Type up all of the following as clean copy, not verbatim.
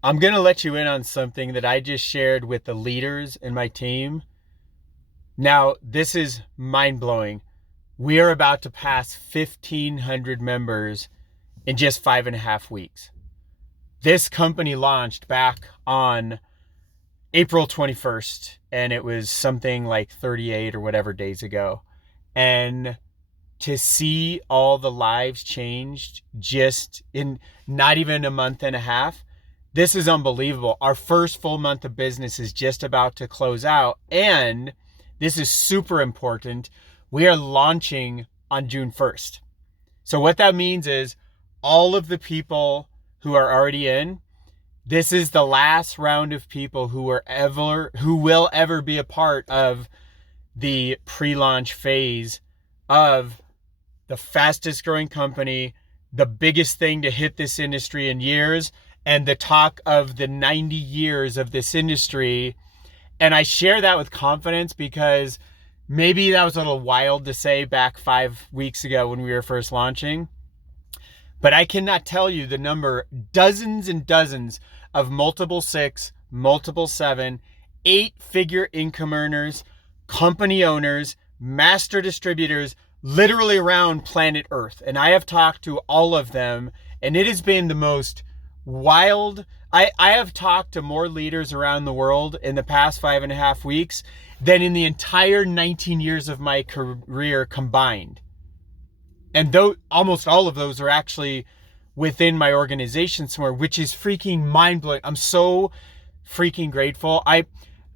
I'm going to let you in on something that I just shared with the leaders in my team. Now, this is mind blowing. We are about to pass 1,500 members in just 5.5 weeks. This company launched back on April 21st, and it was something like 38 or whatever days ago. And to see all the lives changed just in not even a month and a half, this is unbelievable. Our first full month of business is just about to close out, and this is super important. We are launching on June 1st. So what that means is all of the people who are already in, this is the last round of people who will ever be a part of the pre-launch phase of the fastest growing company, the biggest thing to hit this industry in years, and the talk of the 90 years of this industry. And I share that with confidence because maybe that was a little wild to say back 5 weeks ago when we were first launching. But I cannot tell you the number, dozens and dozens of multiple 6, multiple 7, 8-figure income earners, company owners, master distributors, literally around planet Earth. And I have talked to all of them, and it has been the most wild. I have talked to more leaders around the world in the past 5.5 weeks than in the entire 19 years of my career combined. And though almost all of those are actually within my organization somewhere, which is freaking mind-blowing. I'm so freaking grateful.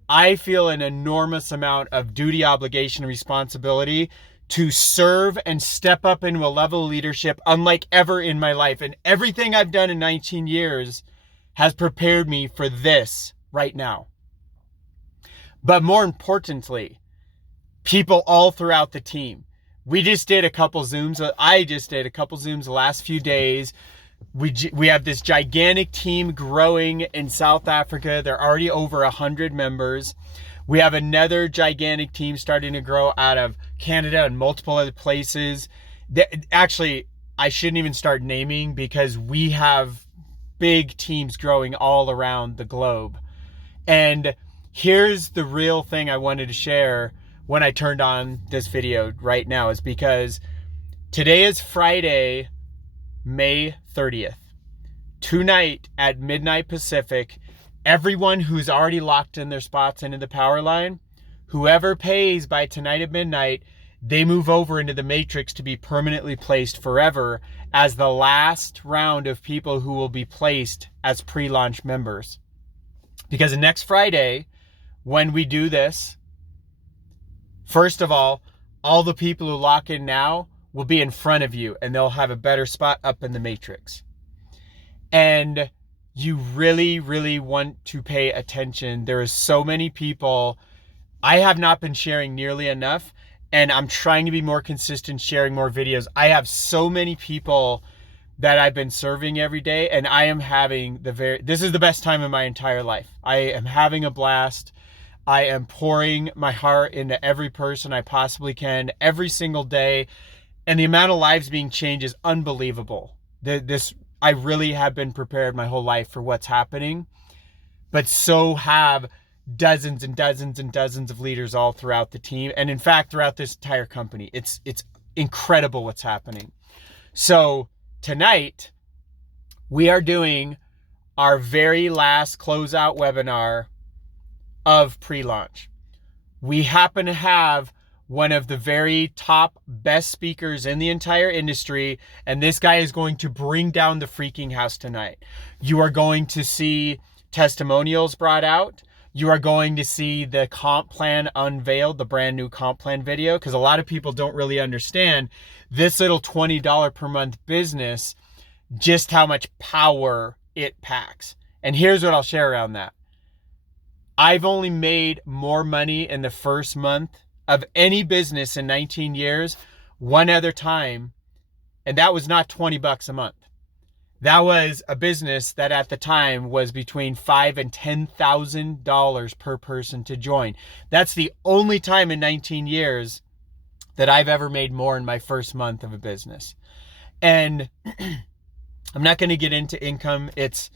I feel an enormous amount of duty, obligation, and responsibility to serve and step up into a level of leadership unlike ever in my life. And everything I've done in 19 years has prepared me for this right now. But more importantly, people all throughout the team. We just did a couple Zooms. I just did a couple Zooms the last few days. We have this gigantic team growing in South Africa. They're already over 100 members. We have another gigantic team starting to grow out of Canada and multiple other places. Actually, I shouldn't even start naming because we have big teams growing all around the globe. And here's the real thing I wanted to share when I turned on this video right now is because today is Friday, May 30th. Tonight at midnight Pacific, everyone who's already locked in their spots into the power line, whoever pays by tonight at midnight, they move over into the matrix to be permanently placed forever as the last round of people who will be placed as pre-launch members. Because next Friday, when we do this, first of all the people who lock in now will be in front of you and they'll have a better spot up in the matrix. And you really, really want to pay attention. There is so many people. I have not been sharing nearly enough, and I'm trying to be more consistent, sharing more videos. I have so many people that I've been serving every day, and I am having this is the best time of my entire life. I am having a blast. I am pouring my heart into every person I possibly can every single day. And the amount of lives being changed is unbelievable. I really have been prepared my whole life for what's happening, but so have dozens and dozens and dozens of leaders all throughout the team. And in fact, throughout this entire company, it's incredible what's happening. So tonight we are doing our very last closeout webinar of pre-launch. We happen to have one of the very top best speakers in the entire industry, and this guy is going to bring down the freaking house tonight. You are going to see testimonials brought out. You are going to see the comp plan unveiled, the brand new comp plan video, because a lot of people don't really understand this little $20 per month business, just how much power it packs. And here's what I'll share around that. I've only made more money in the first month of any business in 19 years, one other time, and that was not $20 a month. That was a business that at the time was between $5,000 and $10,000 per person to join. That's the only time in 19 years that I've ever made more in my first month of a business. And I'm not going to get into income. It's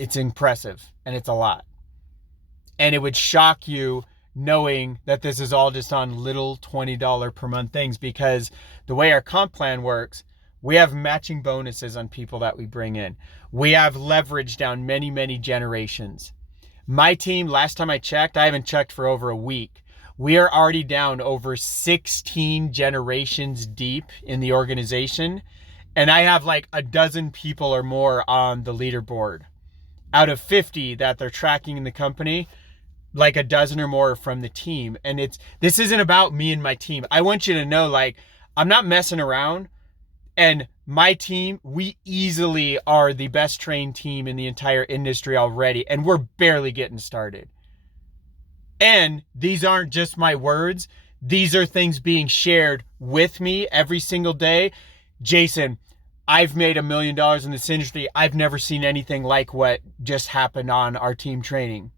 it's impressive and it's a lot. And it would shock you knowing that this is all just on little $20 per month things, because the way our comp plan works, we have matching bonuses on people that we bring in. We have leverage down many, many generations. My team, last time I checked, I haven't checked for over a week, we are already down over 16 generations deep in the organization. And I have like a dozen people or more on the leaderboard. Out of 50 that they're tracking in the company, like a dozen or more from the team. And this isn't about me and my team. I want you to know, like, I'm not messing around. And my team, we easily are the best trained team in the entire industry already. And we're barely getting started. And these aren't just my words. These are things being shared with me every single day. Jason, I've made $1 million in this industry. I've never seen anything like what just happened on our team training.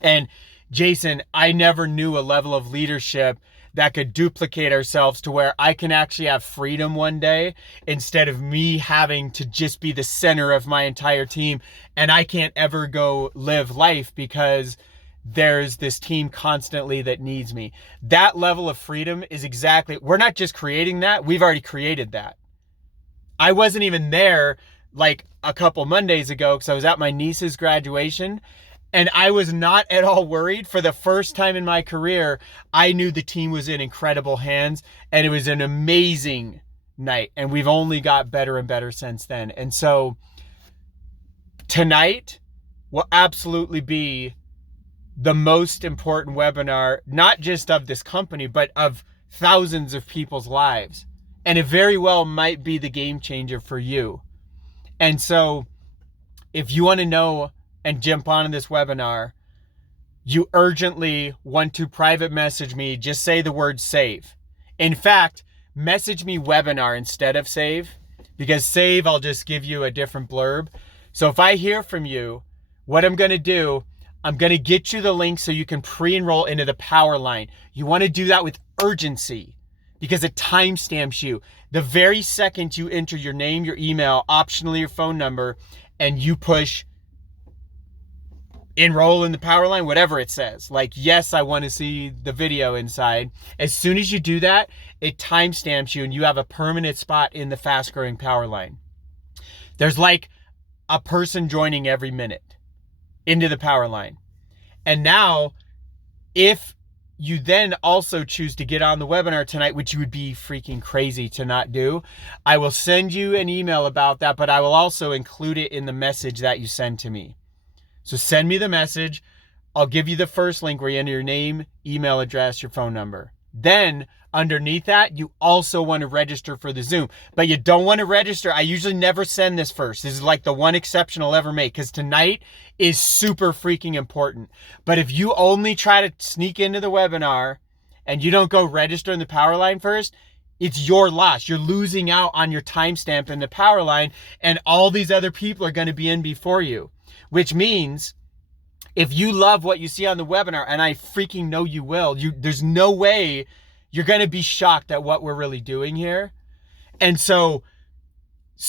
And Jason, I never knew a level of leadership that could duplicate ourselves to where I can actually have freedom one day instead of me having to just be the center of my entire team. And I can't ever go live life because there's this team constantly that needs me. That level of freedom is exactly, we're not just creating that, we've already created that. I wasn't even there like a couple Mondays ago because I was at my niece's graduation, and I was not at all worried. For the first time in my career, I knew the team was in incredible hands, and it was an amazing night, and we've only got better and better since then. And so tonight will absolutely be the most important webinar, not just of this company, but of thousands of people's lives. And it very well might be the game changer for you. And so if you want to know and jump on this webinar, you urgently want to private message me. Just say the word save. In fact, message me webinar instead of save, because save, I'll just give you a different blurb. So if I hear from you, what I'm going to do, I'm going to get you the link so you can pre-enroll into the powerline. You want to do that with urgency, because it timestamps you. The very second you enter your name, your email, optionally your phone number, and you push enroll in the powerline, whatever it says, like, yes, I want to see the video inside. As soon as you do that, it timestamps you and you have a permanent spot in the fast growing powerline. There's like a person joining every minute into the powerline. And now, if you then also choose to get on the webinar tonight, which you would be freaking crazy to not do, I will send you an email about that, but I will also include it in the message that you send to me. So send me the message. I'll give you the first link where you enter your name, email address, your phone number. Then underneath that, you also want to register for the Zoom, but you don't want to register. I usually never send this first. This is like the one exception I'll ever make, because tonight is super freaking important. But if you only try to sneak into the webinar and you don't go register in the powerline first, it's your loss. You're losing out on your timestamp in the powerline, and all these other people are going to be in before you, which means if you love what you see on the webinar, and I freaking know you will, there's no way you're going to be shocked at what we're really doing here. And so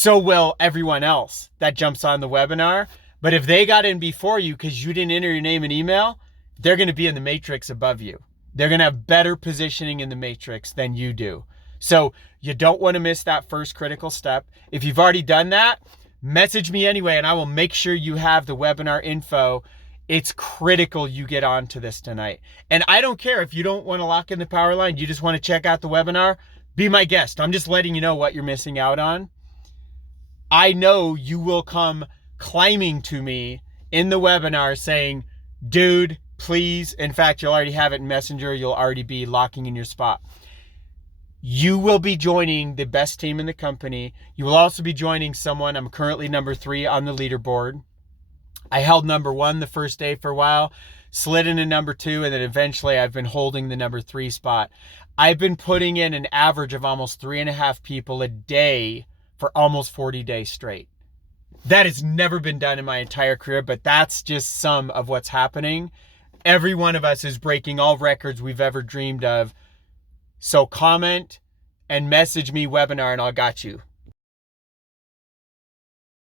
will everyone else that jumps on the webinar. But if they got in before you because you didn't enter your name and email, they're going to be in the matrix above you. They're going to have better positioning in the matrix than you do. So you don't want to miss that first critical step. If you've already done that, message me anyway, and I will make sure you have the webinar info. It's critical you get onto this tonight. And I don't care if you don't want to lock in the power line, you just want to check out the webinar, be my guest. I'm just letting you know what you're missing out on. I know you will come climbing to me in the webinar saying, dude, please. In fact, you'll already have it in Messenger. You'll already be locking in your spot. You will be joining the best team in the company. You will also be joining someone. I'm currently number 3 on the leaderboard. I held number 1 the first day for a while, slid into number 2, and then eventually I've been holding the number 3 spot. I've been putting in an average of almost 3.5 people a day for almost 40 days straight. That has never been done in my entire career, but that's just some of what's happening. Every one of us is breaking all records we've ever dreamed of. So comment and message me webinar and I got you.